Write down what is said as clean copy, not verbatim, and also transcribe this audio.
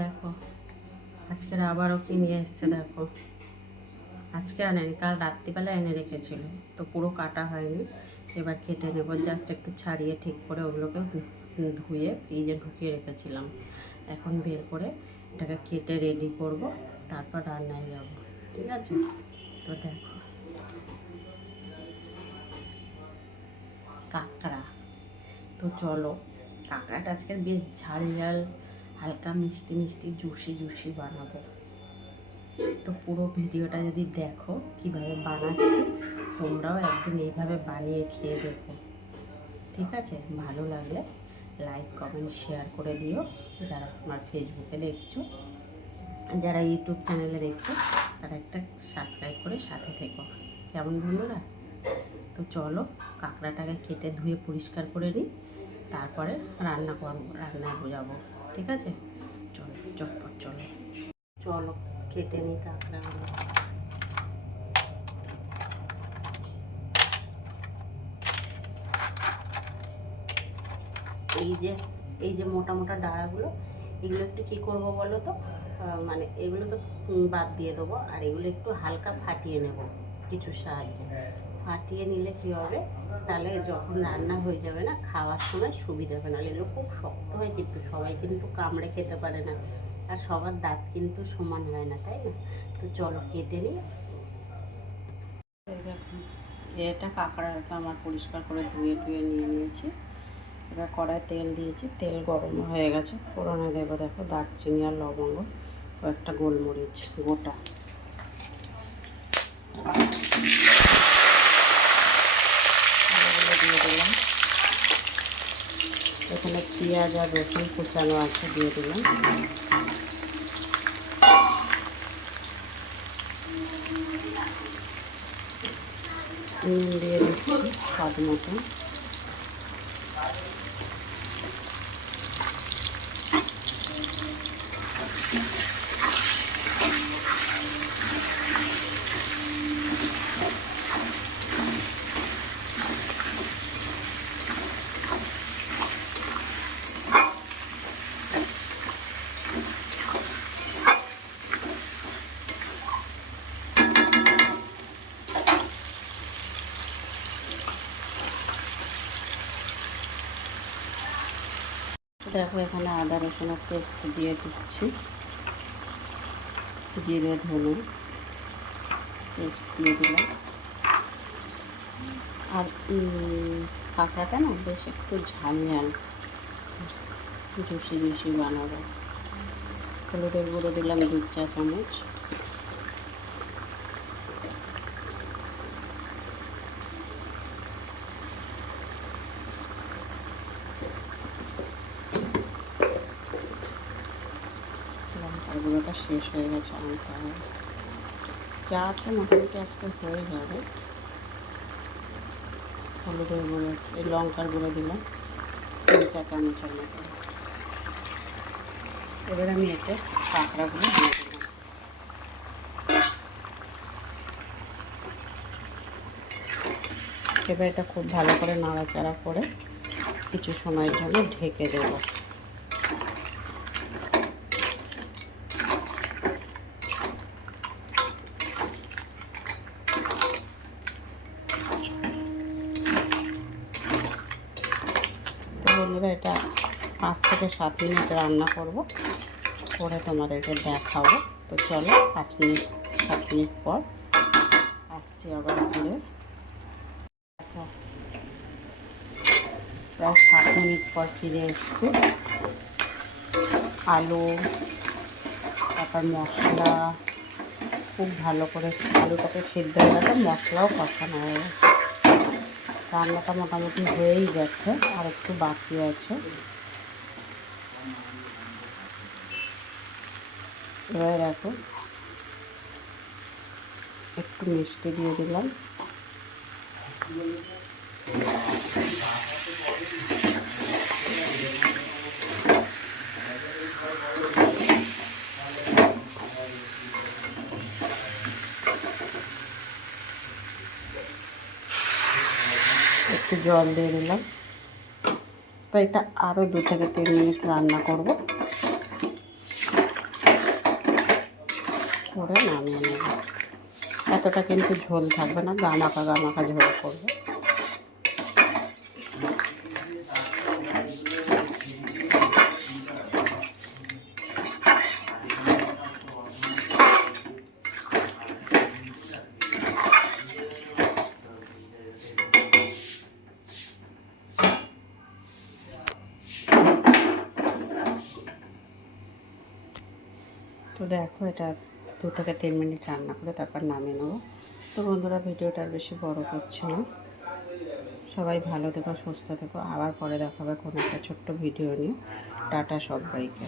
দেখো আজকের আবারও কি নিয়ে এসছে দেখো। আজকে আনেনি, কাল রাত্রিবেলা এনে রেখেছিল, তো পুরো কাটা হয়নি। এবার কেটে নেবো, জাস্ট একটু ছাড়িয়ে ঠিক করে ওগুলোকে ধুয়ে ফ্রিজে ঢুকিয়ে রেখেছিলাম। এখন বের করে এটাকে কেটে রেডি করব, তারপর রান্নায় যাব। ঠিক আছে, তো দেখো কাঁকড়া। তো চলো, কাঁকড়াটা আজকে বেশ ঝাল ঝাল, হালকা মিষ্টি মিষ্টি, জুসি জুসি বানাবো। তো পুরো ভিডিওটা যদি দেখো কিভাবে বানাচ্ছি, তোমরাও একদিন এইভাবে বানিয়ে খেয়ে দেখো। ঠিক আছে, ভালো লাগলে লাইক কমেন্ট শেয়ার করে দিও। যারা আমার ফেসবুকে দেখছো, যারা ইউটিউব চ্যানেলে দেখছো, তারা একটা সাবস্ক্রাইব করে সাথে থেকো। কেমন বন্ধুরা? তো চলো, কাঁকড়াটাকে কেটে ধুয়ে পরিষ্কার করে নিই, তারপরে রান্নায় বোঝাবো। ঠিক আছে, চলো চটপট চলো চলো কেটে নিই কাঁকড়াগুলো। এই যে মোটা মোটা ডাঁড়াগুলো, এগুলো একটু কী করবো বলো তো, মানে এগুলো তো বাদ দিয়ে দেবো, আর এগুলো একটু হালকা ফাটিয়ে নেব কিছু সাহায্যে। ফাটিয়ে নিলে কী হবে, তাহলে যখন রান্না হয়ে যাবে না, খাওয়ার সময় সুবিধা হবে। নাহলে এগুলো খুব শক্ত হয়, কিন্তু সবাই কিন্তু কামড়ে খেতে পারে না, আর সবার দাঁত কিন্তু সমান হয় না, তাই না? তো চলো কেটে নিই। দেখুন, এটা কাঁকড়াটা আমার পরিষ্কার করে ধুয়ে টুয়ে নিয়ে নিয়েছি। এবার কড়ায় তেল দিয়েছি, তেল গরম হয়ে গেছে। ফোড়নে দেবো দেখো দারচিনি আর লবঙ্গ ও একটা গোলমরিচ গোটা। দিয়ে দিলাম, এখানে পেঁয়াজ আর রসুন কুচানো আছে, দিয়ে দিলাম। নুন দিয়ে দিচ্ছি স্বাদ মতো। দেখো এখানে আদা রসুনের পেস্ট দিয়ে দিচ্ছি, জিরে ধনে পেস্ট দিয়ে দিলাম। আর কাঁকড়াটা না বেশ একটু ঝাল ঝাল জুসি জুসি বানাবো। হলুদের গুঁড়ো দিলাম 2 চা চামচ। লঙ্কার গুঁড়োটা শেষ হয়ে গেছে, আনতে হবে। যা আছে মোটামুটি আজকে হয়ে যাবে। হলুদের গুঁড়ো, এই লঙ্কার গুঁড়ো দিলাম 3 চা চামচের মতো। এবার আমি এতে কাঁকড়াগুলো দিয়ে দিলাম। এবার এটা খুব ভালো করে নাড়াচাড়া করে কিছু সময়ের জন্য ঢেকে দেব। তো বন্ধুরা, এটা 5 থেকে 7 মিনিট রান্না করব, করে তোমাদেরকে দেখাবো। তো চলো 7 মিনিট পর আসছি আবার ঘুরে। প্রায় 7 মিনিট পর ফিরে এসছি। আলু, তারপর মশলা খুব ভালো করে, আলুটাকে সিদ্ধ হয়ে গেছে, মশলাও কষানো হয়ে গেছে। রান্নাটা মোটামুটি হয়েই গেছে, আর একটু বাকি আছে। এবার দেখো একটু মিষ্টি দিয়ে দিলাম। একটু জল দিয়ে দিলাম। তো এটা আরও 2 থেকে 3 মিনিট রান্না করব। করে নামিয়ে নেব। এতটা কিন্তু ঝোল থাকবে না, গামাকা গামাকা ঝোল করবে। তো দেখো, এটা 2 থেকে 3 মিনিট রান্না করে তারপর নামিয়ে নেবো। তো বন্ধুরা, ভিডিওটা আর বেশি বড় করছি না। সবাই ভালো থেকো, সুস্থ থেকো। আবার পরে দেখা হবে কোনো একটা ছোট্ট ভিডিও নিয়ে। টাটা সবাইকে।